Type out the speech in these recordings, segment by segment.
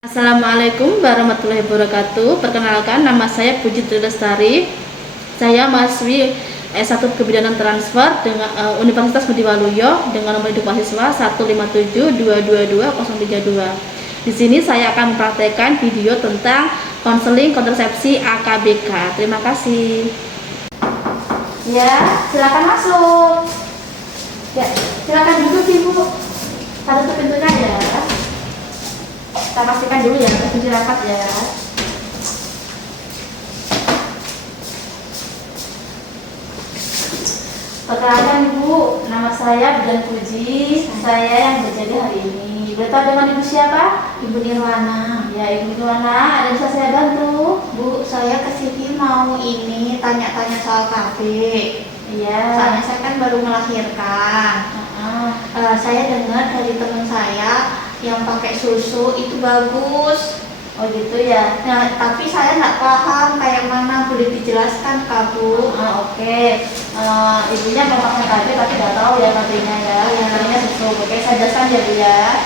Assalamualaikum warahmatullahi wabarakatuh. Perkenalkan, nama saya Puji Trilestari. Saya mahasiswi S1 Kebidanan Transfer dengan Universitas Budi Waluyo dengan nomor induk mahasiswa 157222032. Di sini saya akan mempraktekkan video tentang konseling kontrasepsi AKBK. Terima kasih. Ya, silakan masuk. Ya, silakan duduk Ibu. Tutup pintunya ya. Kita pastikan dulu ya, kunci rapat ya. Perkenalkan Ibu, nama saya Bidan Puji. Saya yang berjaga hari ini. Boleh tahu dengan Ibu siapa? Ibu Nirwana. Ya, Ibu Nirwana, ada yang bisa saya bantu? Bu, saya kesini mau ini tanya-tanya soal KB. Iya. Soalnya saya kan baru melahirkan. Saya dengar dari teman saya yang pakai susu itu bagus. Oh gitu ya. Nah, tapi saya nggak paham kayak mana, boleh dijelaskan Kak Bu? Oke. Ibunya mau pakai KB tapi nggak tahu ya KB-nya ya. KB-nya susu. Oke, saya jelaskan ya Bu ya.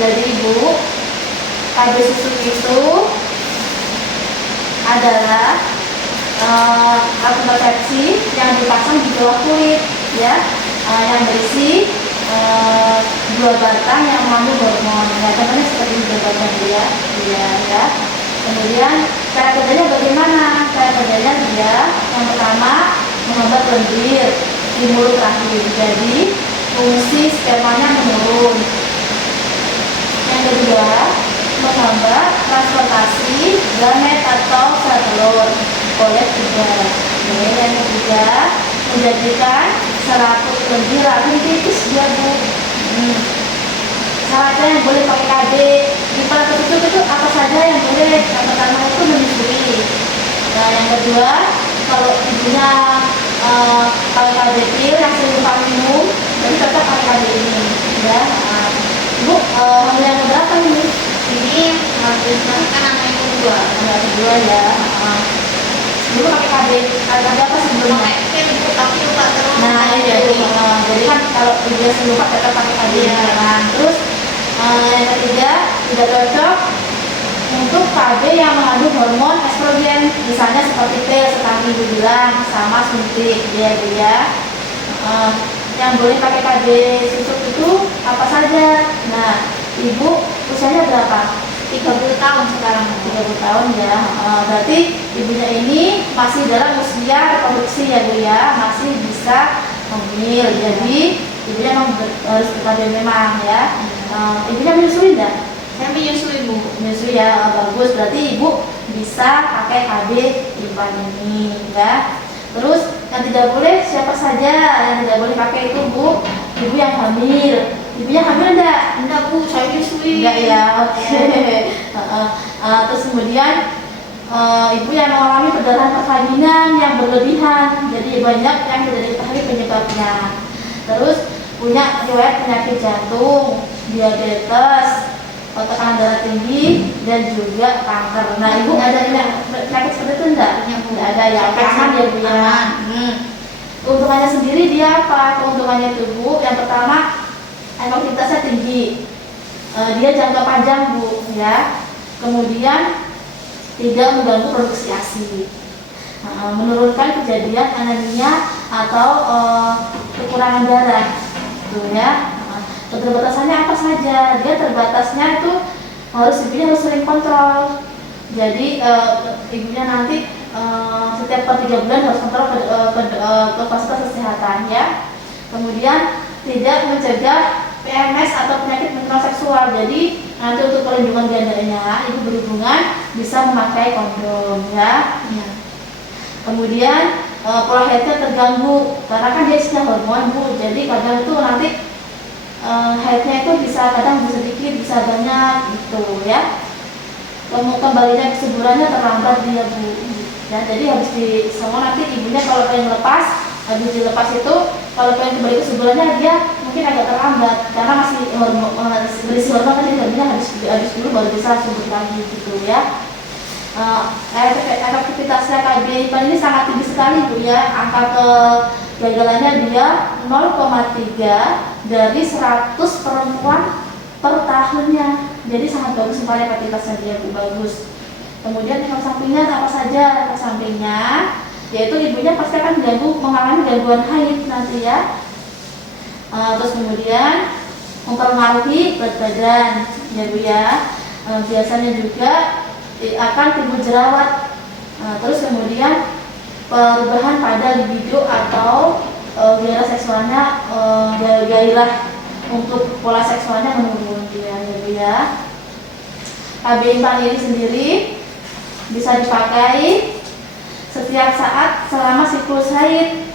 Jadi Ibu, KB susu itu adalah alat kontrasepsi yang dipasang di bawah kulit ya, yang berisi dua batang yang mengandung hormon. Ya, contohnya seperti dua batang ya. Kemudian cara kerjanya bagaimana? Cara kerjanya dia yang pertama menghambat lendir di mulut rahim. Jadi fungsi spermanya menurun. Yang kedua, menghambat transportasi gamet atau sel telur oleh uдар. Yang ketiga, menjadikan serabut lendir rahim tipis dia Bu. Syaratnya yang boleh pakai KB di pada tertutup itu apa saja yang boleh? Yang pertama itu menyusui. Nah, yang kedua, kalau ibunya pakai KB pil yang sering lupa minum, jadi tetap pakai KB ini ya. Ibu, hamil yang berapa ini? Ini kan anak yang kedua. Anak kedua ya. Dulu pakai KB, ada apa sebelumnya? Pakai pil Bu, tapi lupa terus. Nah ini ya Bu, jadi kan kalau ibunya sering lupa tetap pakai KB ya. Nah, terus yang ketiga, tidak cocok untuk KB yang mengandung hormon estrogen, misalnya seperti pil seperti Ibu bilang, sama suntik ya Bu ya. Yang boleh pakai KB susuk itu apa saja? Nah, Ibu usianya berapa? 30 tahun sekarang. 30 tahun ya. Berarti ibunya ini masih dalam usia reproduksi ya Bu ya, masih bisa hamil. Jadi ibunya memang harus KB memang ya. Ibunya menyusui enggak? Saya menyusui Bu. Menyusui ya, bagus. Berarti ibu bisa pakai KB impan ini ya. Terus yang tidak boleh siapa saja yang tidak boleh pakai itu Bu? Ibu yang hamil. Ibunya hamil enggak? Enggak Bu, saya menyusui. Enggak ya, oke. Terus kemudian ibu yang mengalami perdarahan persalinan yang berlebihan, jadi banyak yang tidak diketahui penyebabnya. Terus punya riwayat penyakit jantung, diabetes, tekanan darah tinggi, dan juga kanker. Nah, Ibu ada penyakit seperti itu enggak? Enggak ada ya, aman ya Bu ya. Keuntungannya sendiri dia apa? Keuntungannya itu Bu, yang pertama efektivitasnya tinggi, dia jangka panjang Bu ya. Kemudian tidak mengganggu produksi ASI, menurunkan kejadian anemia atau kekurangan darah tuh ya. Keterbatasannya apa saja? Dia terbatasnya itu ibunya harus sering kontrol. Jadi ibunya nanti setiap per 3 bulan harus kontrol ke fasilitas kesehatan ya. Kemudian tidak mencegah PMS atau penyakit menstruasi seksual. Jadi nanti untuk perlindungan gandanya, ibu berhubungan bisa memakai kondom ya. Kemudian pola haidnya terganggu karena kan dia isinya hormon Bu. Jadi kadang itu nanti haidnya itu bisa kadang sedikit, bisa banyak gitu ya. Kembalinya kesuburannya terlambat dia Bu. Ya, jadi habis di semua nanti ibunya kalau pengen lepas, habis dilepas itu kalau pengen kembali kesuburannya dia mungkin agak terlambat karena masih berisi hormon kan, jadi habis dulu baru bisa subur lagi gitu ya. efektivitasnya KB IPA ini sangat tinggi sekali Bu ya. Angka kegagalannya dia 0,3 dari 100 perempuan per tahunnya. Jadi sangat bagus sekali efektivitasnya dia Bu, bagus. Kemudian efek sampingnya apa saja? Efek sampingnya yaitu ibunya pasti akan mengalami gangguan haid nanti ya. Terus kemudian mempengaruhi berat badan ya Bu ya. Biasanya juga akan timbul jerawat. Terus kemudian perubahan pada libido atau gairah seksualnya, gairah untuk pola seksualnya menurun ya Bu ya. KB IPA ini sendiri bisa dipakai setiap saat selama siklus haid,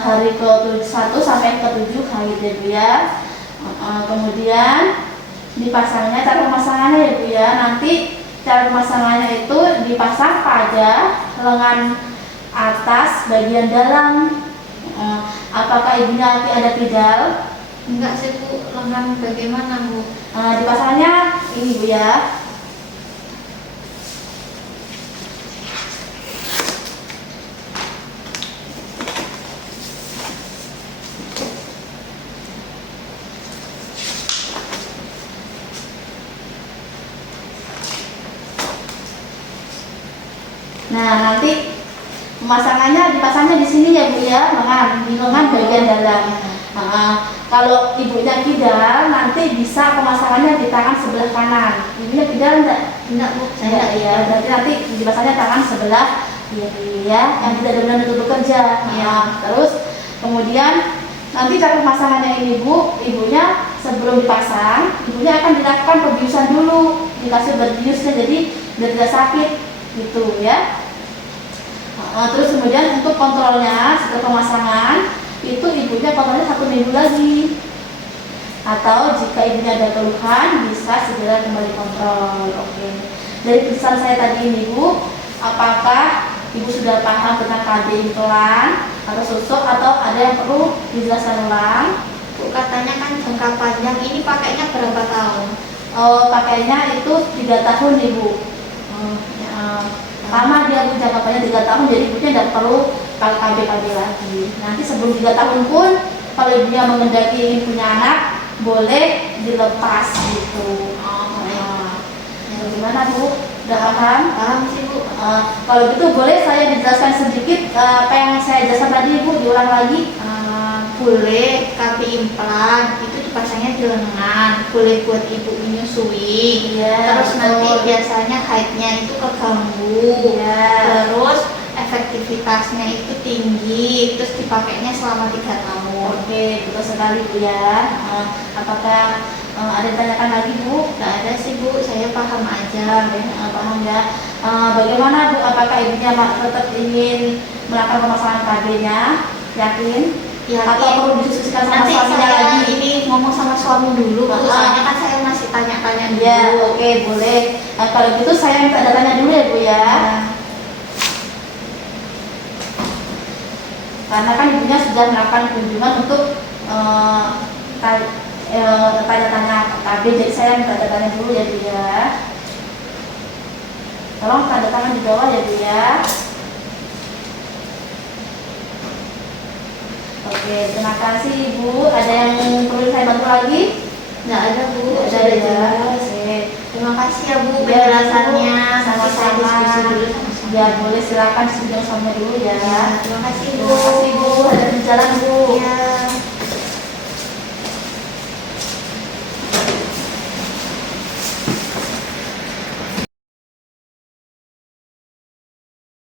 hari ke-1 sampai ke-7 haid ya Bu ya. Kemudian dipasangnya, cara pemasangannya ya Bu ya, nanti cara pemasangannya itu dipasang pada lengan atas bagian dalam. Apakah ibunya nanti ada tidal? Enggak sih Bu, lengan bagaimana Bu? Dipasangnya ini Bu ya. Nah, nanti dipasangnya di sini ya Bu ya, di lengan bagian dalam. Kalau ibunya kidal, nanti bisa pemasangannya di tangan sebelah kanan. Ibunya kidal enggak Bu? Saya ya. Berarti nanti dipasangnya tangan sebelah kiri ya, yang tidak benar untuk bekerja. Terus kemudian nanti cara pemasangannya ini Bu, ibunya sebelum dipasang, ibunya akan dilakukan pembiusan dulu, dikasih obat biusnya, jadi biar tidak sakit gitu ya. Terus kemudian untuk kontrolnya setelah pemasangan itu ibunya kontrolnya 1 minggu lagi, atau jika ibunya ada keluhan bisa segera kembali kontrol. Oke. Dari pesan saya tadi ini Bu, apakah ibu sudah paham tentang KB implan atau susuk, atau ada yang perlu dijelaskan ulang? Bu, katanya kan jangka panjang, ini pakainya berapa tahun? Pakainya itu 3 tahun Ibu. Lama dia Bu, jangka panjang 3 tahun, jadi ibunya tidak perlu pakai KB lagi. Nanti sebelum 3 tahun pun kalau ibunya mengendaki ingin punya anak, boleh dilepas gitu. Gimana Bu? Udah paham? Paham sih Bu. Kalau gitu boleh saya dijelaskan sedikit apa yang saya jelaskan tadi Bu, diulang lagi? Boleh. KB implan itu dipasangnya di lengan, boleh buat ibu menyusui. Terus nanti biasanya haidnya itu keganggu. Terus efektivitasnya itu tinggi, terus dipakainya selama 3 tahun. Oke, betul sekali Bu ya. Apakah ada yang tanyakan lagi Bu? Nggak ada sih Bu, saya paham aja. Paham ya. Bagaimana Bu, apakah ibunya tetap ingin melakukan pemasangan KB-nya? Yakin? Atau perlu didiskusikan sama nanti suaminya saya lagi? ini ngomong sama suami dulu Bu, soalnya kan saya masih tanya-tanya dulu. Ya, oke, boleh. Kalau gitu saya minta datanya dulu ya Bu ya. Karena kan ibunya sudah melakukan kunjungan untuk tanya-tanya KB, jadi saya minta datanya dulu ya Bu ya. Tolong tanda tangan di bawah ya Bu ya. Oke, terima kasih Ibu. Ada yang perlu saya bantu lagi? Nggak ada Bu, Ada ya. Terima kasih ya Bu penjelasannya. Nanti saya diskusi dulu sama suami. Ya boleh, silakan diskusi sama dulu ya. Terima kasih Bu. Terima kasih Bu. Ada di jalan Bu. Ya.